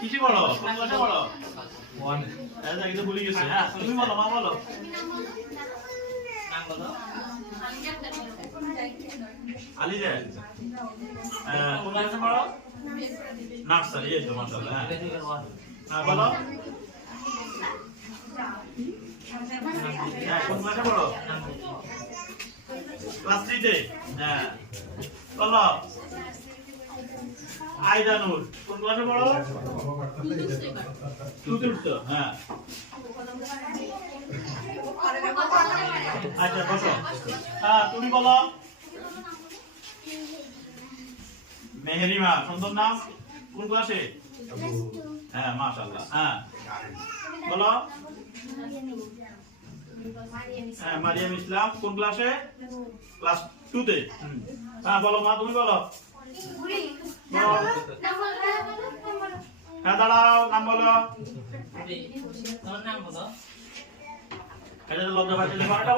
কিসে পড়ো? কোন ক্লাসে পড়ো? 1 এটা কিন্তু ভুলে গেছি। হ্যাঁ তুমি বলো, মা বলো। নাম বলো। আলিজা। কোন ক্লাসে পড়ো? নার্সারি। এই তো মাশাআল্লাহ। হ্যাঁ বলো। হ্যাঁ কোন ক্লাসে পড়ো? ক্লাস 3 তে। হ্যাঁ বলো। আইদানুর কোন ক্লাসে পড়ো? 2 তে উঠছো। হ্যাঁ আচ্ছা বসো। হ্যাঁ তুমি বলো। মেহেরিমা সুন্দর নাম। কোন ক্লাসে? হ্যাঁ মাশাআল্লাহ। হ্যাঁ বলো। হ্যাঁ মারিয়াম ইসলাম কোন ক্লাসে? ক্লাস 2 তে। হ্যাঁ বলো মা, তুমি বলো। হ্যাঁ দাঁড়াও, নাম বলো। এটা লজ্জা পাচ্ছি।